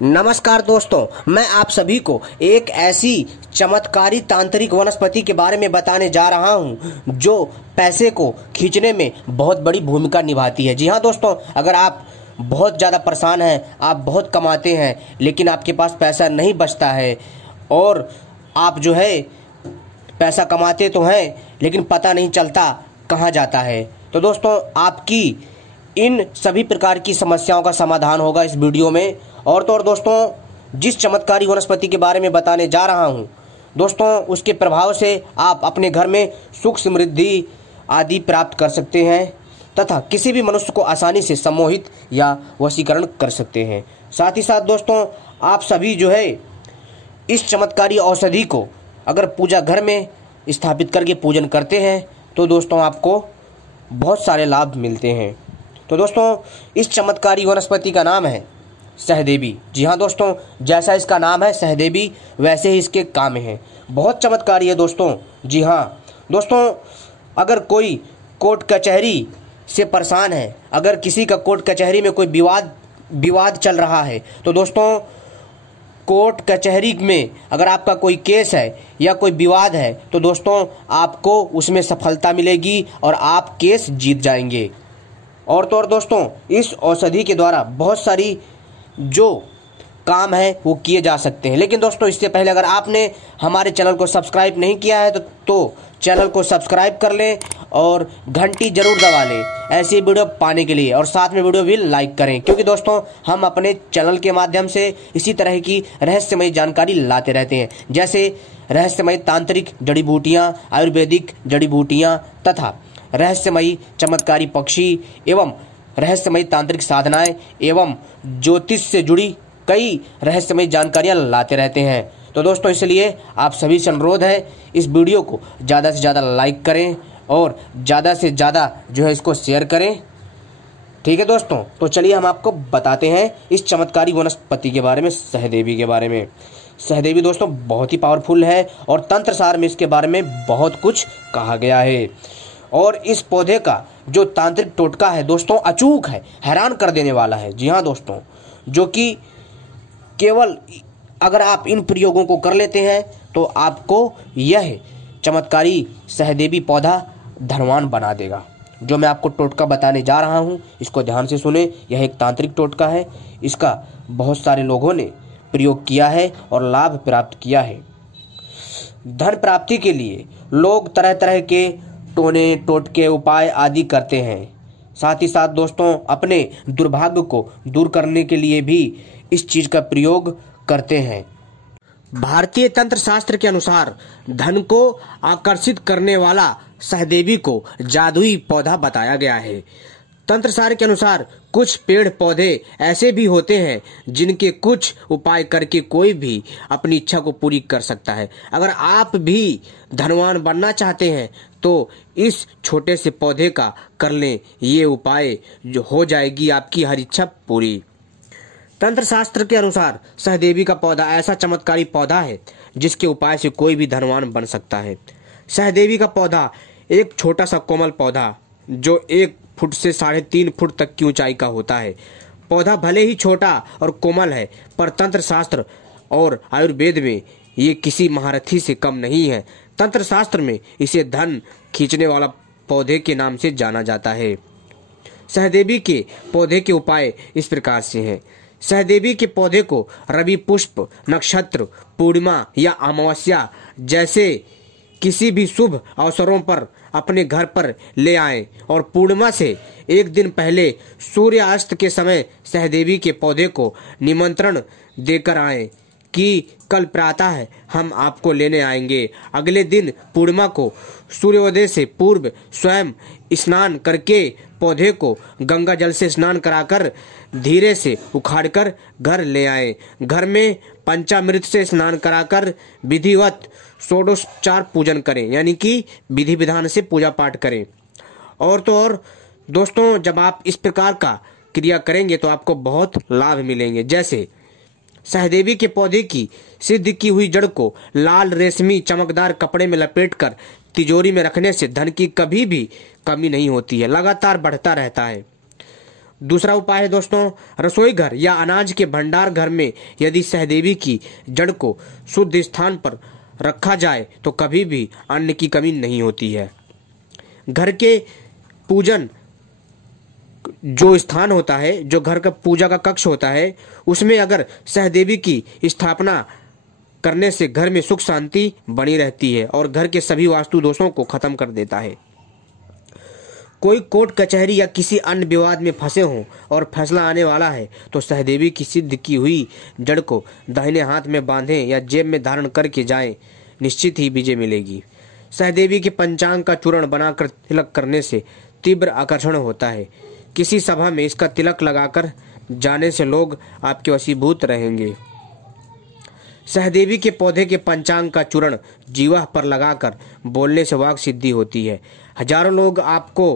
नमस्कार दोस्तों, मैं आप सभी को एक ऐसी चमत्कारी तांत्रिक वनस्पति के बारे में बताने जा रहा हूं जो पैसे को खींचने में बहुत बड़ी भूमिका निभाती है। जी हाँ दोस्तों, अगर आप बहुत ज़्यादा परेशान हैं, आप बहुत कमाते हैं लेकिन आपके पास पैसा नहीं बचता है और आप जो है पैसा कमाते तो हैं लेकिन पता नहीं चलता कहाँ जाता है, तो दोस्तों आपकी इन सभी प्रकार की समस्याओं का समाधान होगा इस वीडियो में। और तो और दोस्तों, जिस चमत्कारी वनस्पति के बारे में बताने जा रहा हूं दोस्तों, उसके प्रभाव से आप अपने घर में सुख समृद्धि आदि प्राप्त कर सकते हैं तथा किसी भी मनुष्य को आसानी से सम्मोहित या वशीकरण कर सकते हैं। साथ ही साथ दोस्तों, आप सभी जो है इस चमत्कारी औषधि को अगर पूजा घर में स्थापित करके पूजन करते हैं तो दोस्तों आपको बहुत सारे लाभ मिलते हैं। तो दोस्तों, इस चमत्कारी वनस्पति का नाम है सहदेवी। जी हाँ दोस्तों, जैसा इसका नाम है सहदेवी वैसे ही इसके काम हैं। बहुत चमत्कारी है दोस्तों। जी हाँ दोस्तों, अगर कोई कोर्ट कचहरी से परेशान है, अगर किसी का कोर्ट कचहरी में कोई विवाद चल रहा है, तो दोस्तों कोर्ट कचहरी में अगर आपका कोई केस है या कोई विवाद है तो दोस्तों आपको उसमें सफलता मिलेगी और आप केस जीत जाएंगे। और तो और दोस्तों, इस औषधि के द्वारा बहुत सारी जो काम है वो किए जा सकते हैं। लेकिन दोस्तों, इससे पहले अगर आपने हमारे चैनल को सब्सक्राइब नहीं किया है तो चैनल को सब्सक्राइब कर लें और घंटी जरूर दबा लें ऐसी वीडियो पाने के लिए, और साथ में वीडियो भी लाइक करें, क्योंकि दोस्तों हम अपने चैनल के माध्यम से इसी तरह की रहस्यमयी जानकारी लाते रहते हैं, जैसे रहस्यमयी तांत्रिक जड़ी बूटियाँ, आयुर्वेदिक जड़ी बूटियाँ तथा रहस्यमयी चमत्कारी पक्षी एवं रहस्यमयी तांत्रिक साधनाएं एवं ज्योतिष से जुड़ी कई रहस्यमयी जानकारियां लाते रहते हैं। तो दोस्तों, इसलिए आप सभी से अनुरोध है इस वीडियो को ज़्यादा से ज़्यादा लाइक करें और ज़्यादा से ज़्यादा जो है इसको शेयर करें। ठीक है दोस्तों, तो चलिए हम आपको बताते हैं इस चमत्कारी वनस्पति के बारे में, सहदेवी के बारे में। सहदेवी दोस्तों बहुत ही पावरफुल है और तंत्रसार में इसके बारे में बहुत कुछ कहा गया है। और इस पौधे का जो तांत्रिक टोटका है दोस्तों अचूक है, हैरान कर देने वाला है। जी हाँ दोस्तों, जो कि केवल अगर आप इन प्रयोगों को कर लेते हैं तो आपको यह चमत्कारी सहदेवी पौधा धनवान बना देगा। जो मैं आपको टोटका बताने जा रहा हूँ इसको ध्यान से सुने। यह एक तांत्रिक टोटका है, इसका बहुत सारे लोगों ने प्रयोग किया है और लाभ प्राप्त किया है। धन प्राप्ति के लिए लोग तरह तरह के टोने टोटके उपाय आदि करते हैं। साथ ही साथ दोस्तों, अपने दुर्भाग्य को दूर करने के लिए भी इस चीज का प्रयोग करते हैं। भारतीय तंत्र शास्त्र के अनुसार धन को आकर्षित करने वाला सहदेवी को जादुई पौधा बताया गया है। तंत्रसार के अनुसार कुछ पेड़ पौधे ऐसे भी होते हैं जिनके कुछ उपाय करके कोई भी अपनी इच्छा को पूरी कर सकता है। अगर आप भी धनवान बनना चाहते हैं तो इस छोटे से पौधे का कर लें, ये उपाय जो हो जाएगी आपकी हर इच्छा पूरी। तंत्र शास्त्र के अनुसार सहदेवी का पौधा ऐसा चमत्कारी पौधा है जिसके उपाय से कोई भी धनवान बन सकता है। सहदेवी का पौधा एक छोटा सा कोमल पौधा जो 1 फुट से 3.5 फुट तक की ऊंचाई का होता है। पौधा भले ही छोटा और कोमल है पर तंत्र शास्त्र और आयुर्वेद में ये किसी महारथी से कम नहीं है। तंत्र शास्त्र में इसे धन खींचने वाला पौधे के नाम से जाना जाता है। सहदेवी के पौधे के उपाय इस प्रकार से हैं। सहदेवी के पौधे को रवि पुष्प नक्षत्र, पूर्णिमा या अमावस्या जैसे किसी भी शुभ अवसरों पर अपने घर पर ले आएं और पूर्णिमा से 1 दिन पहले सूर्यास्त के समय सहदेवी के पौधे को निमंत्रण देकर आएं कि कल प्रातः हम आपको लेने आएंगे। अगले दिन पूर्णिमा को सूर्योदय से पूर्व स्वयं स्नान करके पौधे को गंगा जल से स्नान कराकर धीरे से उखाड़कर घर ले आएं। घर में पंचामृत से स्नान कराकर विधिवत षोडशोपचार पूजन करें, यानी कि विधि विधान से पूजा पाठ करें। और तो और दोस्तों, जब आप इस प्रकार का क्रिया करेंगे तो आपको बहुत लाभ मिलेंगे। जैसे सहदेवी के पौधे की सिद्ध की हुई जड़ को लाल रेशमी चमकदार कपड़े में लपेटकर तिजोरी में रखने से धन की कभी भी कमी नहीं होती है, लगातार बढ़ता रहता है। दूसरा उपाय है दोस्तों, रसोई घर या अनाज के भंडार घर में यदि सहदेवी की जड़ को शुद्ध स्थान पर रखा जाए तो कभी भी अन्न की कमी नहीं होती है। घर के पूजन जो स्थान होता है, जो घर का पूजा का कक्ष होता है, उसमें अगर सहदेवी की स्थापना करने से घर में सुख शांति बनी रहती है और घर के सभी वास्तु दोषों को खत्म कर देता है। कोई कोर्ट कचहरी या किसी अन्य विवाद में फंसे हों और फैसला आने वाला है तो सहदेवी की सिद्ध की हुई जड़ को दाहिने हाथ में बांधें या जेब में धारण करके जाएं, निश्चित ही विजय मिलेगी। सहदेवी के पंचांग का चूर्ण बनाकर तिलक करने से तीव्र आकर्षण होता है। किसी सभा में इसका तिलक लगाकर जाने से लोग आपके वशीभूत रहेंगे। सहदेवी के पौधे के पंचांग का चूर्ण जीवा पर लगाकर बोलने से वाक सिद्धि होती है। हजारों लोग आपको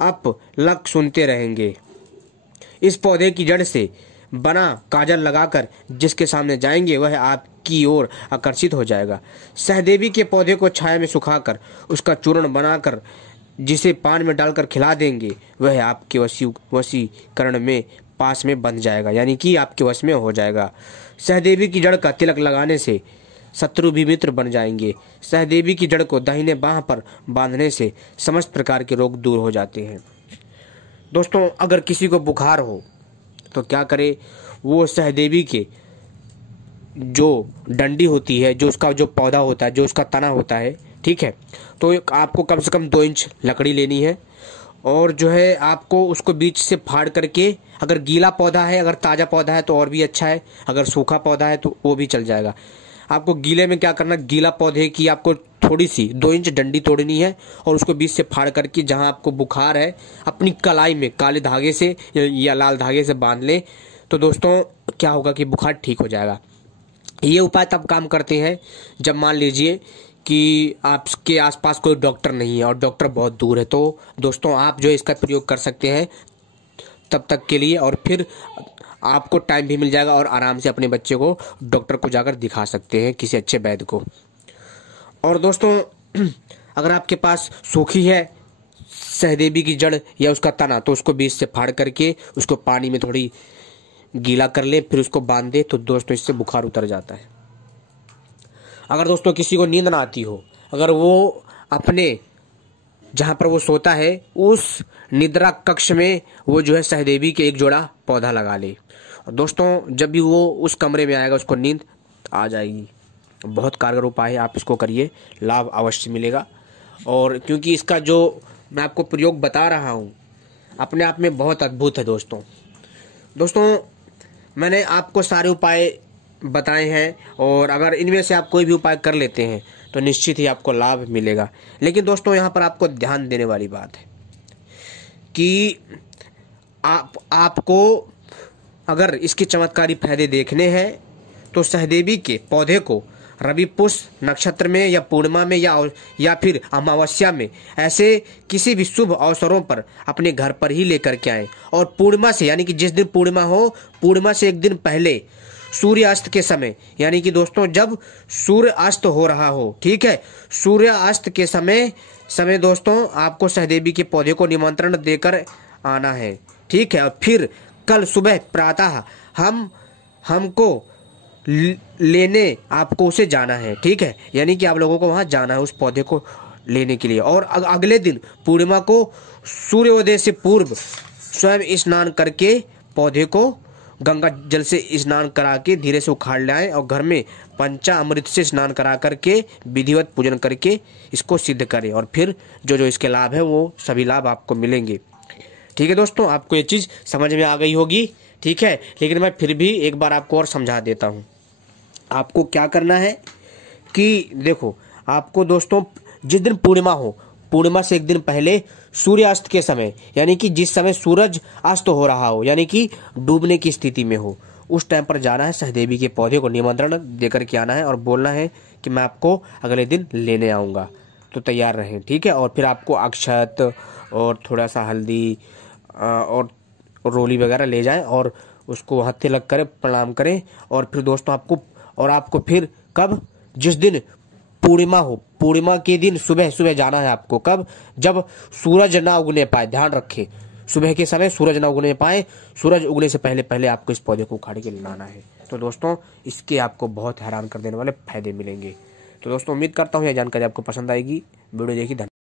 अप लक सुनते रहेंगे। इस पौधे की जड़ से बना काजल लगाकर जिसके सामने जाएंगे वह आपकी ओर आकर्षित हो जाएगा। सहदेवी के पौधे को छाया में सुखाकर उसका चूर्ण बनाकर जिसे पान में डालकर खिला देंगे वह आपके वशीकरण में पास में बंध जाएगा, यानी कि आपके वश में हो जाएगा। सहदेवी की जड़ का तिलक लगाने से शत्रु भी मित्र बन जाएंगे। सहदेवी की जड़ को दाहिने बाह पर बांधने से समस्त प्रकार के रोग दूर हो जाते हैं। दोस्तों, अगर किसी को बुखार हो तो क्या करे, वो सहदेवी के जो डंडी होती है, जो उसका जो पौधा होता है, जो उसका तना होता है, ठीक है, तो आपको कम से कम 2 इंच लकड़ी लेनी है और जो है आपको उसको बीच से फाड़ करके, अगर गीला पौधा है, अगर ताज़ा पौधा है तो और भी अच्छा है, अगर सूखा पौधा है तो वो भी चल जाएगा। आपको गीले में क्या करना, गीला पौधे की आपको थोड़ी सी 2 इंच डंडी तोड़नी है और उसको बीच से फाड़ करके जहां आपको बुखार है अपनी कलाई में काले धागे से या लाल धागे से बांध लें, तो दोस्तों क्या होगा कि बुखार ठीक हो जाएगा। ये उपाय तब काम करते हैं जब मान लीजिए कि आपके आसपास कोई डॉक्टर नहीं है और डॉक्टर बहुत दूर है, तो दोस्तों आप जो इसका प्रयोग कर सकते हैं तब तक के लिए, और फिर आपको टाइम भी मिल जाएगा और आराम से अपने बच्चे को डॉक्टर को जाकर दिखा सकते हैं, किसी अच्छे वैद्य को। और दोस्तों, अगर आपके पास सूखी है सहदेवी की जड़ या उसका तना, तो उसको बीच से फाड़ करके उसको पानी में थोड़ी गीला कर ले, फिर उसको बांध दे, तो दोस्तों इससे बुखार उतर जाता है। अगर दोस्तों किसी को नींद ना आती हो, अगर वो अपने जहाँ पर वो सोता है उस निद्रा कक्ष में वो जो है सहदेवी के एक जोड़ा पौधा लगा ले, और दोस्तों जब भी वो उस कमरे में आएगा उसको नींद आ जाएगी। बहुत कारगर उपाय है, आप इसको करिए, लाभ अवश्य मिलेगा। और क्योंकि इसका जो मैं आपको प्रयोग बता रहा हूँ अपने आप में बहुत अद्भुत है दोस्तों मैंने आपको सारे उपाय बताए हैं और अगर इनमें से आप कोई भी उपाय कर लेते हैं तो निश्चित ही आपको लाभ मिलेगा। लेकिन दोस्तों यहाँ पर आपको ध्यान देने वाली बात है कि आपको अगर इसके चमत्कारी फायदे देखने हैं तो सहदेवी के पौधे को रवि पुष्य नक्षत्र में या पूर्णिमा में या फिर अमावस्या में ऐसे किसी भी शुभ अवसरों पर अपने घर पर ही लेकर के आएं, और पूर्णिमा से, यानी कि जिस दिन पूर्णिमा हो, पूर्णिमा से एक दिन पहले सूर्यास्त के समय, यानी कि दोस्तों जब सूर्य अस्त हो रहा हो, ठीक है, सूर्य अस्त के समय दोस्तों आपको सहदेवी के पौधे को निमंत्रण देकर आना है, ठीक है। और फिर कल सुबह प्रातः हमको लेने आपको उसे जाना है, ठीक है, यानी कि आप लोगों को वहां जाना है उस पौधे को लेने के लिए। और अगले दिन पूर्णिमा को सूर्योदय से पूर्व स्वयं स्नान करके पौधे को गंगा जल से स्नान करा के धीरे से उखाड़ लाएं और घर में पंचामृत से स्नान करा करके विधिवत पूजन करके इसको सिद्ध करें, और फिर जो इसके लाभ है वो सभी लाभ आपको मिलेंगे। ठीक है दोस्तों, आपको ये चीज़ समझ में आ गई होगी, ठीक है। लेकिन मैं फिर भी एक बार आपको और समझा देता हूँ। आपको क्या करना है कि देखो, आपको दोस्तों जिस दिन पूर्णिमा हो, पूर्णिमा से एक दिन पहले सूर्यास्त के समय, यानी कि जिस समय सूरज अस्त हो रहा हो, यानी कि डूबने की स्थिति में हो, उस टाइम पर जाना है, सहदेवी के पौधे को निमंत्रण देकर के आना है और बोलना है कि मैं आपको अगले दिन लेने आऊँगा, तो तैयार रहें, ठीक है। और फिर आपको अक्षत और थोड़ा सा हल्दी और रोली वगैरह ले जाएं और उसको वहाँ तिलक करें, प्रणाम करें। और फिर दोस्तों आपको फिर कब, जिस दिन पूर्णिमा हो, पूर्णिमा के दिन सुबह सुबह जाना है आपको। कब? जब सूरज ना उगने पाए, ध्यान रखें, सुबह के समय सूरज ना उगने पाए, सूरज उगने से पहले पहले आपको इस पौधे को उखाड़ के लाना है। तो दोस्तों इसके आपको बहुत हैरान कर देने वाले फायदे मिलेंगे। तो दोस्तों उम्मीद करता हूँ यह जानकारी आपको पसंद आएगी। वीडियो देखिए।